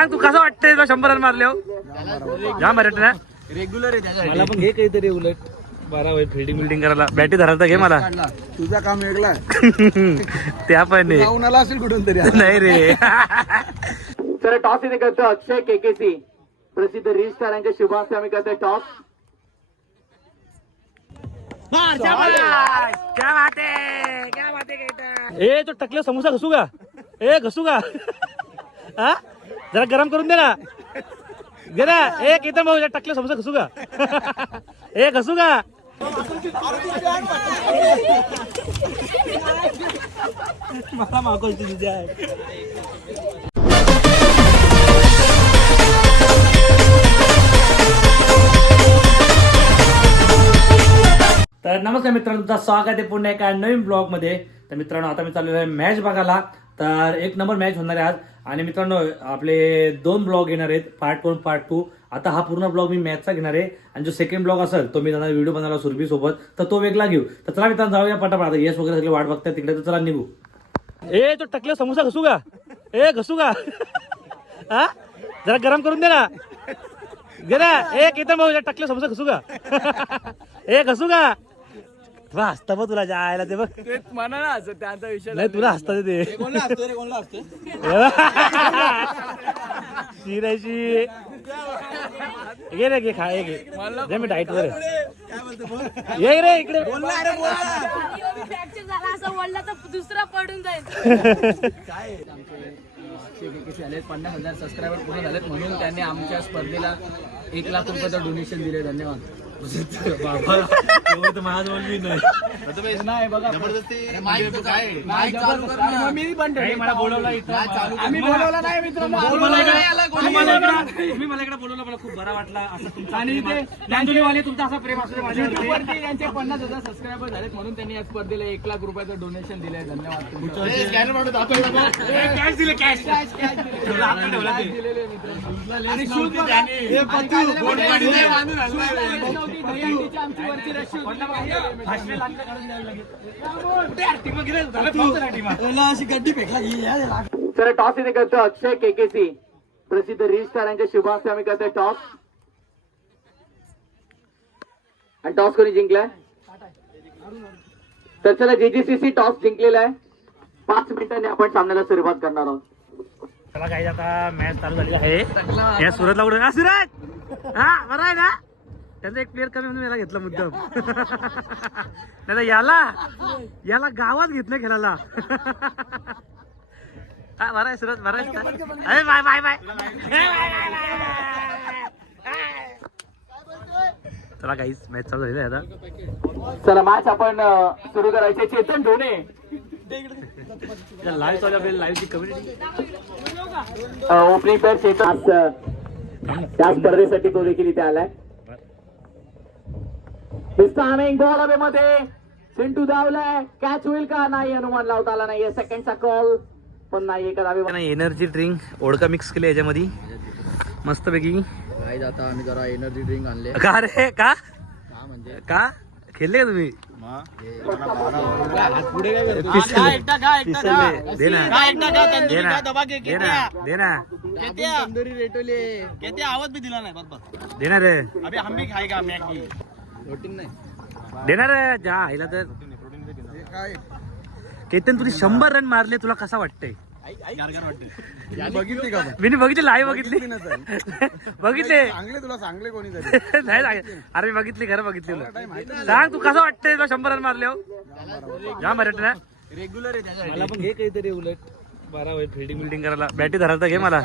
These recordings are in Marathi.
सांग तू कसं वाटतंय तुला शंभर रन मारले हो? जाम बरं वाटतं ना? रेग्युलर मला पण घे काहीतरी उलट. बारा होईल फिल्डिंग बिल्डिंग करायला. बॅटी धरायला तर घे मला. तुझा काम वेगळा त्या पण आहे. आला असेल कुठून तरी नाही रे. सर टॉस इथे करतो. अक्षय केकेसी प्रसिद्ध रील स्टार यांच्या शुभांश आम्ही करतोय टॉस क्या बात है क्या बात है ए तो टकले समोसा घसू का? ए घसू का? हा जरा गरम करून दे ना. दे ना. एक इथं भाऊ जरा समजा घसू का? ए घसू का? मला मागवल तुझ्या तर नमस्कार मित्रांनो तुमचं स्वागत आहे पुन्हा एका नवीन ब्लॉगमध्ये तर मित्रांनो आता मी चाललेलो आहे मॅच बघायला. तर एक नंबर मॅच होणार आहे आज. आणि मित्रांनो आपले दोन ब्लॉग येणार आहेत पार्ट वन पार्ट टू आता हा पूर्ण ब्लॉग मी मॅथचा घेणार आहे. आणि जो सेकंड ब्लॉग असेल तो मी त्यांना व्हिडिओ बनवला सुरभी सोबत. तर तो वेगळा घेऊ. तर चला मित्रांनो जाऊया पटापट. आता यश वगैरे सगळे वाट बघताय तिकडे तर चला निघू. ए तो टकले समोसा घसू का? ए घसू का? हा? जरा गरम करून दे ना. दे ना. ए केतन भाऊ टकले समोसा घसू का? ए घसू का? तुला हसता बघ तुला जायला ते बघ. म्हणा ना असं त्यांचा विषय नाही तुला हसता ते. शिरायची. घे रे घे खा हे घे. दे मी डाईट वर. ये रे इकडे. फ्रॅक्चर झाला असं बोलला तर दुसरा पडून जाईल झालेत पन्नास हजार सबस्क्रायबर पूर्ण झालेत म्हणून त्यांनी आमच्या स्पर्धेला एक लाख रुपयाचं डोनेशन दिले धन्यवाद. नाही बघा मी पण मला इथं आम्ही नाही मित्रांनो तुम्ही मला इकडे बोलवलं मला खूप बरा वाटला असं तुमचा आणि तुमचा असा प्रेम माझ्यावरती. पन्नास हजार सबस्क्रायबर झालेत म्हणून त्यांनी या स्पर्धेला एक लाख रुपयाचं डोनेशन दिलंय धन्यवाद दिले दिलेले मित्रांनो. आणि शूज अशी गड्डी फेकला सर टॉस इथे करतो अक्षय केकेसी. प्रसिद्ध रील स्टार यांच्या शुभांश आम्ही करतोय टॉस. आणि टॉस कोणी जिंकलाय? तर चला जीजीसीसी टॉस जिंकलेला आहे. पाच मिनिटांनी आपण सामन्याला सुरुवात करणार आहोत. चला काही आता मॅच चालू झाली आहे. या सुरतला कुठे सुरत! हा बरं आहे ना? त्यांचा एक प्लेअर कमी म्हणून याला घेतला मुद्दाम. नाही तर याला याला गावात घेतलं खेळायला. हा बरं आहे सुरत बरं आहे अरे बाय बाय बाय. चला काहीच मॅच चालू झाली आहे आता. चला मॅच आपण सुरू करायचे. चेतन ढोणे लाईव्ह चालू आपली लाईव्हची कम्युनिटी ओपनिंग प्लेअर चेतन त्या स्पर्धेसाठी तो देखील इथे आलाय. स्टार्मिंग बॉल हवेमध्ये चिंटू धावलाय. कॅच होईल का? नाही अनुमान लावता आला नाहीये. सेकंडचा कॉल पण नाही एका धावे एनर्जी ड्रिंक ओळखा मिक्स केली याच्यामध्ये. मस्तपैकी. काय आता आम्ही जरा एनर्जी ड्रिंक आणले. का रे? का? का म्हणजे? का? खेळले का तुम्ही? पुढे काय करतो? पिसले. पिसले. दे ना. दे ना. दे ना. दे ना. तंदुरी रेटवले दे ना रे. प्रोटीन नाही. दे ना रे जा आईला तर. काय केतन तुझे शंभर रन मारले तुला कसा वाटतंय? बघितली का मी बघितली लाईव्ह बघितली. बघितले चांगले तुला सांगले कोणी नाही अरे मी बघितली खरं बघितली तुला. सांग तू कसं वाटतंय तुला शंभर रन मारले हो? जा मराठी ना रेग्युलर आहे मला पण घे काहीतरी उलट. बारा होईल फिल्डिंग बिल्डिंग करायला. बॅटी धरायला तर घे मला.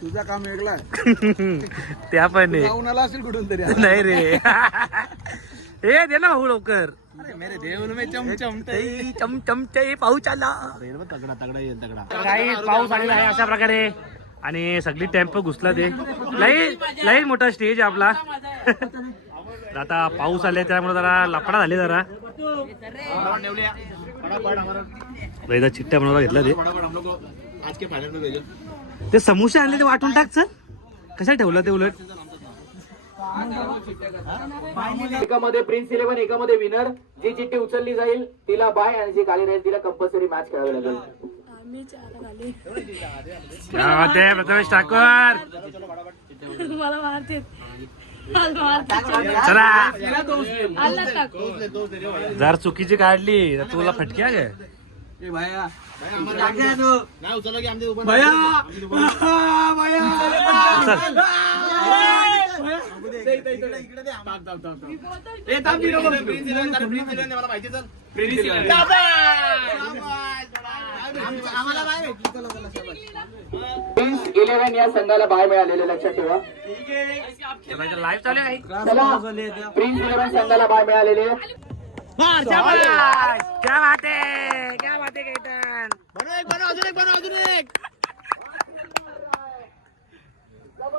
तुझा काम वेगळा त्या पण असेल कुठून तरी नाही रे. ए दे ना भाऊ लवकर. मेरे देव में चमचम ए, चमचमचे पाऊस आला तगडा तगडा येईल तगडा. काही पाऊस आलेला आहे अशा प्रकारे. आणि सगळी टेम्पो घुसला ते. लई लई मोठा स्टेज आहे आपला. आता पाऊस आले त्यामुळे जरा लफडा झाले जरा. एकदा चिट्ट्या बनवला घेतला ते. आज के फायनल में भेजो ते समोसे आणले ते वाटून टाक चल. कशा ठेवलं ते उलट? एकामध्ये प्रिन्स इलेव्हन एकामध्ये विनर जी चिठ्ठी उचलली जाईल तिला बाय आणि जी खाली राहील तिला कंपल्सरी मॅच खेळावी लागेल. प्रथमेश ठाकूर. मला मारते मला मारते चला. जर चुकीची काढली तर तुला फटक्या ग मला इलेव्हन या संघाला बाय मिळालेले लक्षात ठेवा. लाईव्ह चालू आहे. चला प्रिन्स इलेव्हन संघाला बाय मिळालेले. क्या बात आहे क्या बात केतन बनव एक बनव अजून एक बनव अजून एक.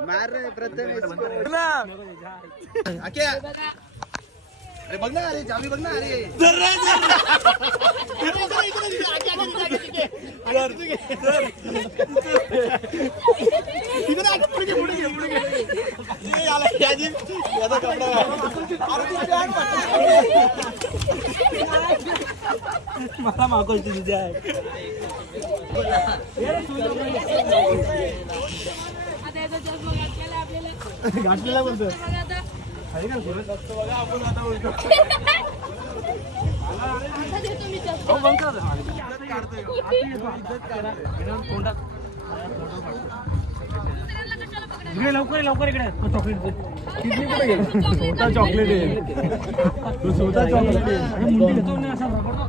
मार रे आख्या. अरे बघ ना अरे जामी बघ ना अरे. आता याचा चष्मा घातलेला आपल्याला घातलेला बोलतो आता आता देतो मी चष्मा इकडे.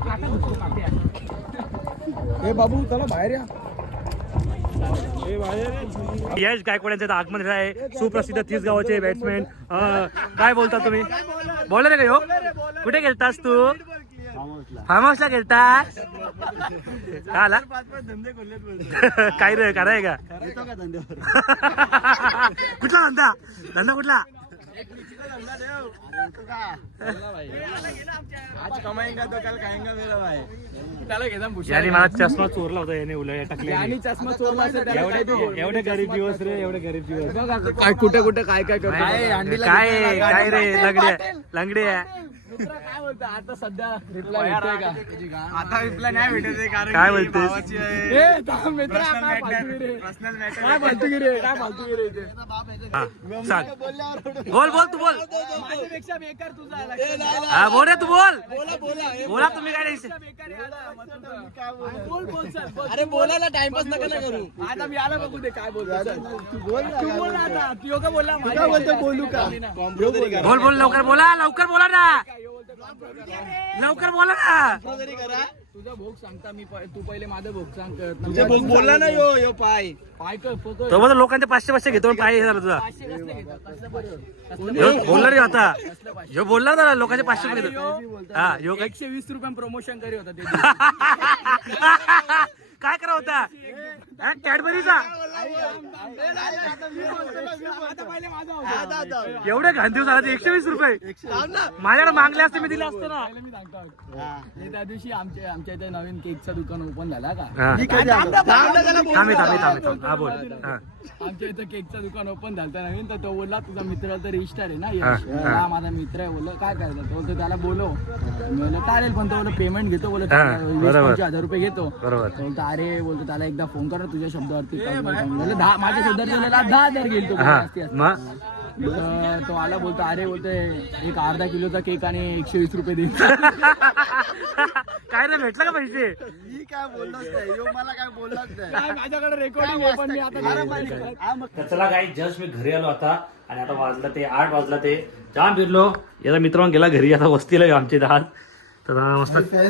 लवकर ये, लवकर इकडे चॉकलेट यश गायकवाडांच्या इथं आगमन झालं आहे. सुप्रसिद्ध तीस गावाचे बॅट्समॅन काय बोलता तुम्ही? बोल रे का कुठे गेलतास तू? फार्म हाऊसला गेलतास का आला काय रे कराय का? कुठला धंदा? धंदा कुठला? याने मला चष्मा चोरला होता याने उलट टाकले चष्मा चोरला एवढे एवढे गरीब दिवस रे एवढे गरीब दिवस. काय कुठे कुठे काय काय काय काय काय रे लंगडे लंगडे काय बोलतो आता सध्या रिप्लाय भेटतोय का? आता रिप्लाय नाही भेटत आहे कारण काय बोलतेस? ए, थांब मित्रा, काय रे? काय रे? काय रे इथे? हा बोल बोल तू बोल. माझ्यापेक्षा बेकार तुझा ठेव. हा बोल रे तू बोल. बोला बोला. हे बोला तुम्ही काय टेन्शन बेकार आहे, आला, मग तुझं. बोल बोल चल, बोल. अरे बोलायला टाइमपास नका ना करू. आता मी आला बघू दे काय बोलतो चल. तू बोल ना. आता. तू योगा बोलला काय बोलतो बोलू का? बोल बोल. लवकर बोला लवकर बोला ना. लवकर बोला ना. तुझा भोग सांगता मी प- तू पहिले माझं भोग सांग. तुझा भोग बोलला ना यो यो पाय. पाय तो लोकांचे पाचशे पाचशे घेतो पाय हे झाला तुझा. ह्यो बोलला रे आता. ह्यो बोलला जरा लोकांचे पाचशे रुपये घेतो. हा ह्यो काय? एकशे वीस रुपये प्रमोशन करी होता ते. काय करा होता? कॅडबरीचा. एवढे दिवस आला एकशे वीस रुपये. माझ्याकडे मागले असते मी दिले असते ना. हे. त्या दिवशी आमच्या आमच्या इथे नवीन केकचं दुकान ओपन झाला का. थांबे थांबे थांबे. हा बोल. आमच्या इथं केकचं दुकान ओपन झालं नवीन तर तो बोलला तुझा मित्र तर रजिस्टर आहे ना हा, माझा मित्र आहे बोललो काय करायचं तो बोलतो त्याला बोलो बोललो चालेल पण तो बोललो पेमेंट घेतो बोलत वीस. पंचवीस हजार रुपये घेतो बोलतो अरे बोलतो त्याला एकदा फोन कर. ना तुझ्या शब्दावरती दहा माझ्या शब्दावरती बोलला दहा हजार घेईल तो हा जास्ती जास्त. मग? तर तो आला बोलतो अरे बोलतोय एक अर्धा किलोचा केक आणि एकशे वीस रुपये देईल काय रे भेटलं का पैसे? काय बोललाच नाही. मला काय बोललाच नाही. माझ्याकडे रेकॉर्डिंग आहे पण मी आता तर चला काही जस्ट मी घरी आलो आता. आणि आता वाजलं ते आठ वाजला ते. जाम फिरलो. याचा मित्रांनो गेला घरी. आता वस्तीला आमच्या इथं आज. तर मस्त. काय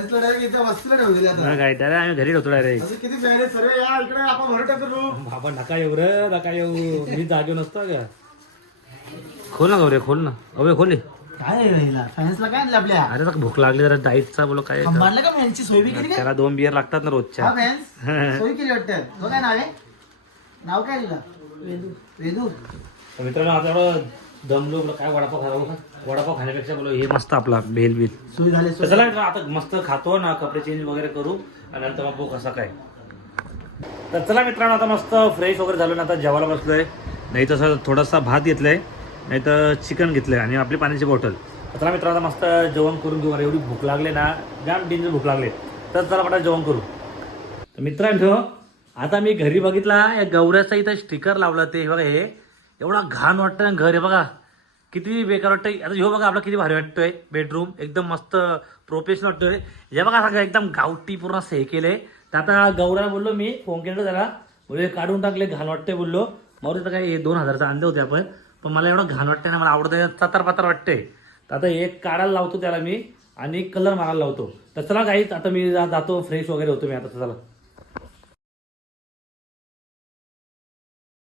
आम्ही घरी ठेवतो रे आपण नका येऊ रे नका येऊ. मी जागे नसतो का? खोल ना गौरे खोल ना. अवे खोले काय फॅन्सला काय आणलं आपल्या? अरे भूक लागली जरा. डाईटचा बोलो काय मारलं का फॅन्सची सोय बी केली काय? त्याला दोन बियर लागतात ना रोजच्या. हा फॅन्स सोय केली वाटतं. तो काय नाव आहे? नाव काय लिहिलं वेदू. वेदू? तर मित्रांनो आता एवढं दमलो बोलो काय वडापाव खावा वडापाव खाण्यापेक्षा बोलो हे मस्त आपला भेल बिल. सोय झाली तर चला मित्रांनो, आता मस्त खातो ना कपडे चेंज वगैरे करू आणि नंतर मग बघू कसा काय. तर चला मित्रांनो आता मस्त फ्रेश वगैरे झालो ना आता जेवायला बसलोय. नाही तसं थोडासा भात घेतलाय नाही तर चिकन घेतलंय आणि आपली पाण्याची बॉटल तर चला मित्रांनो आता मस्त जेवण करून घेऊ अरे एवढी भूक लागली ना जाम डेंजर भूक लागले. तर चला पटा जेवण करू. तर मित्रांनो आता मी घरी बघितला या गौऱ्याचा इथं स्टिकर लावलं ते हे बघा हे. एवढा घाण वाटतं ना घर हे बघा. किती बेकार वाटतंय. आता ह्यो बघा आपला किती भारी वाटतोय. बेडरूम एकदम मस्त प्रोफेशनल वाटतोय हे बघा सगळं एकदम गावठी पूर्ण असं हे केलंय तर आता गौराला बोललो मी फोन केलं त्याला. बोलले काढून टाकले घाण वाटतंय बोललो. मग तर काय? हे दोन हजारचा आणले होते आपण. पण मला एवढं घाण वाटतंय ना मला आवडतं चतर पातर वाटतंय. तर आता एक काढायला लावतो त्याला मी आणि कलर मारायला लावतो. तर चला काहीच आता मी जातो फ्रेश वगैरे होतो मी आता चला.